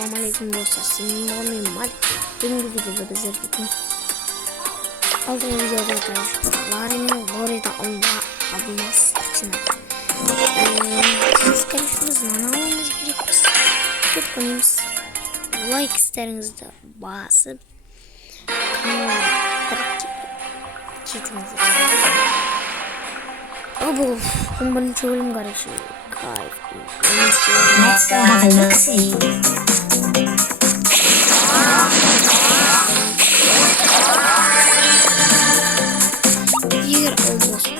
Assalamualaikum dostlar, senin olmayayım hadi. Benim bu videoda bizler bütün aldığım videoda arkadaşlar lari'nin lori da alınmaz için siz karıştırırız lan almamız gerekir. Bir konumuz like isteğinizde basıp kanala çekinizi abo kumbang bölüm karışıyor. Let's go have a look-see. Yer olmasın.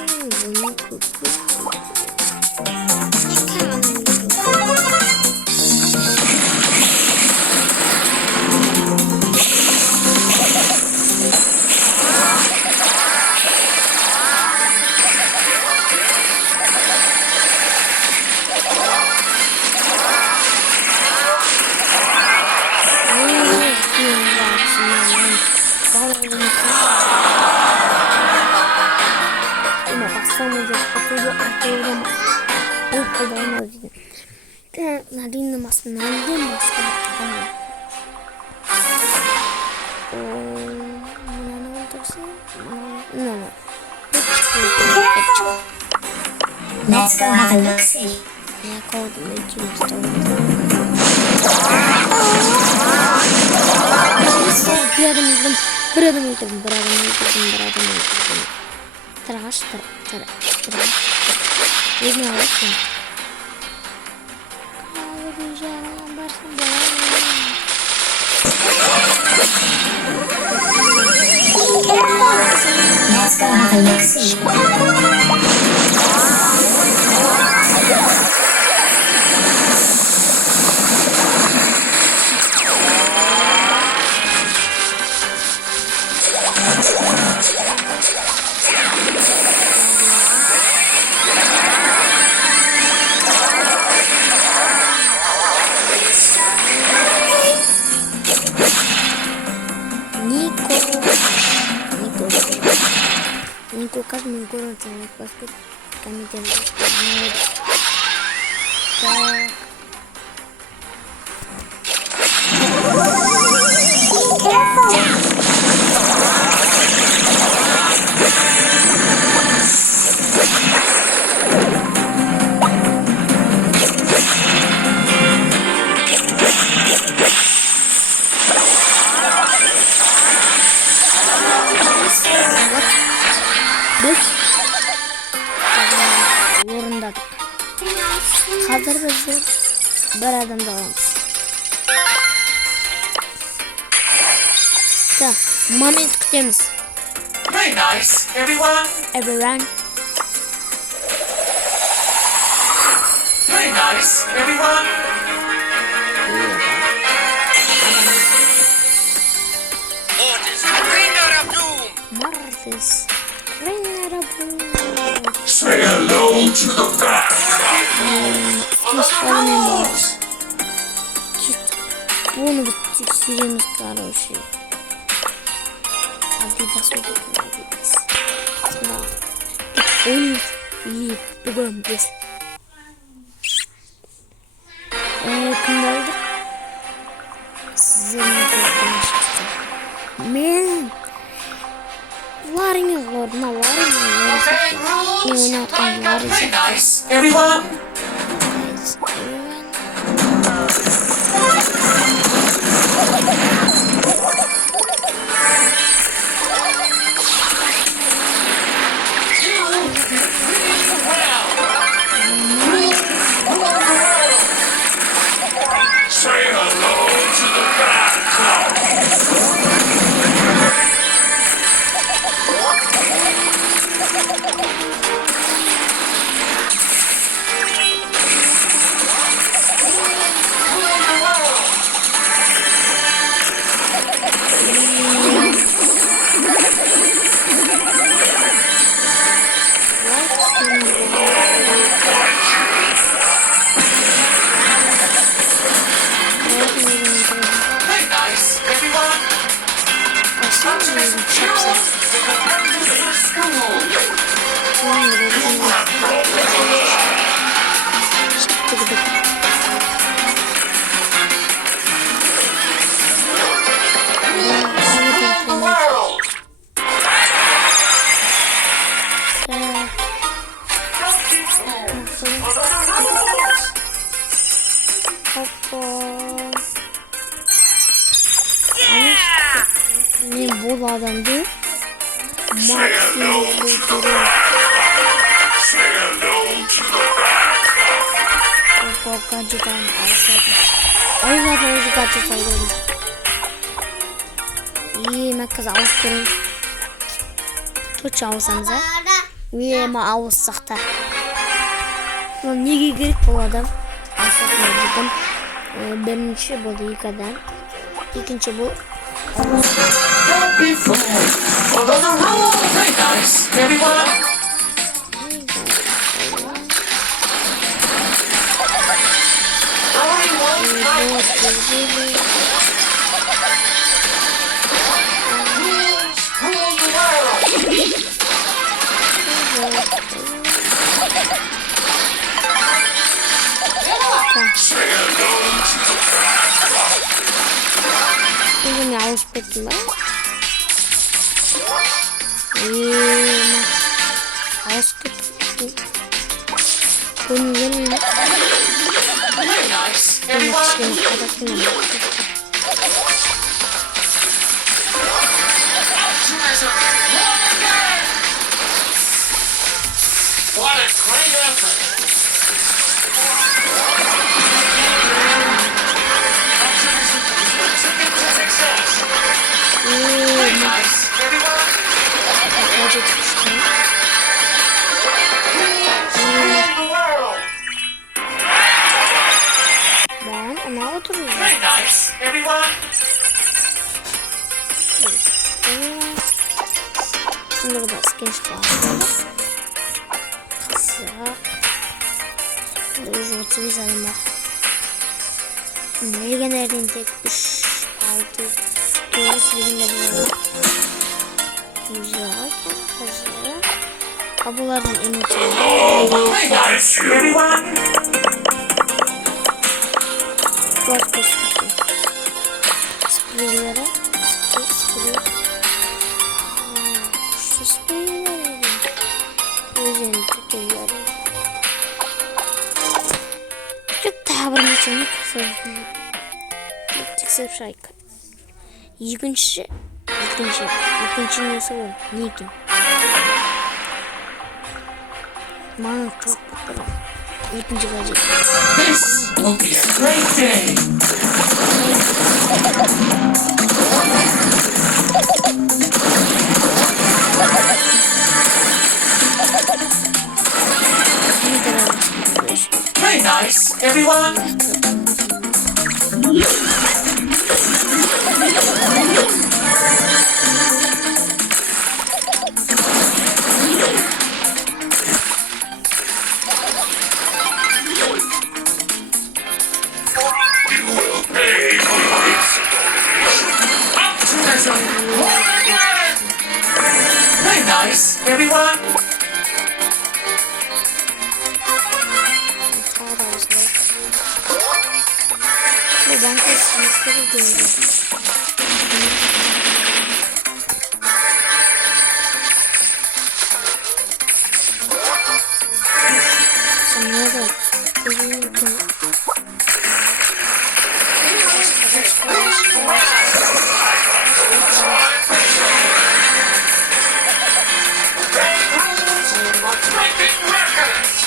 Nadine mas Let's go have a look-see. Bir adım öldürdüm. Tıraş. Ne yapıyorsun? Let's go have a look-see. Nico как мы город паспорт комитет. Hazır bizim bir adam da olmuş. Tamam, moment kutluyoruz. Very nice, everyone. Everyone. Very nice, everyone. Orders, Bringer of Doom. Martes. Bringer of Doom. Say hello to the back. Bunu bittik süremiz karşı. Adidas Adidas. Oyun iyi bugün biz. Kimlerdi? Size ne konuşacağım? Men. Lari'nin loruna Very nice, everyone. Say hello to the bad Men bu adamdı. Say hello to the back. Say hello to the back. Gadget'tan alsaydım. Oyunlardan önce gadget saydım. İyi, ben kız avuçlarım. Tuç avuzamıza. Niye mi avuzsak da. Lan niye gerek bu adam? Alsakla dedim. Birinci bu yıkadan. İkinci bu. Don't be fooled. Follow the rules. Very nice, everyone. Lori won't rule the world. Say hello to the back. Şimdi ne avuz petim var? Avuz petim. Bunun yerine Very nice, everyone. What a great effort! Success! Very nice, everyone! Rule the world! Ben ona oturuyorum. Very nice, everyone! Şimdi burada skinç var. Kasa. Şimdi uzun bir zalim var. Şimdi legenlerden tek 3, 6, 9 birimleri var. Güzel. Kasa. Kablolardan emoji. Very nice, everyone! Dört kısmı. Spreylere. Sprey. Şu spreyleri. Yüzünü tutuyorum. Çok daha bir meçeni kısırdım. Tıksırıp şarkı. İkinci neyse o. Nikin. Bana çok mutlu. İkinci gelecek. This will be a great day! Very nice, everyone! You will pay for this optimism! Very nice, everyone! Bu banka sınıfları gördüm. Sonra da gözümün bakın. Breaking records!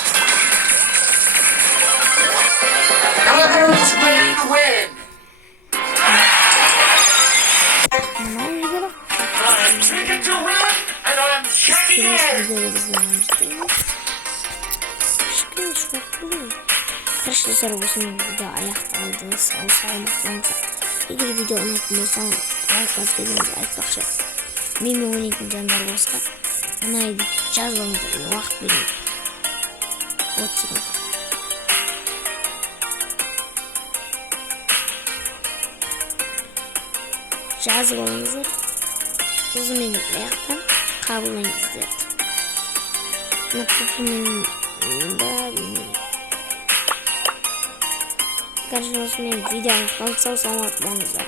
Who's ready to win? Hemen gidelim. I'm ticket to win, and I'm checking Biraz in! videoları izlemiştim. Şükür çok iyi. Arkadaşlar olsun video ayakta aldı. Sağlıklansa. İlgili video unutmuyorsan like baskediniz arkadaşlar. Mimi 12 canlar olsa. Ona жазылыңыздар уақыт берейін. Вот секунд. Жазып алыңыздар. Сосын мен аяқтан қабылдаңыздар. Короче, осымен видео аяқталса саламат болыңыздар.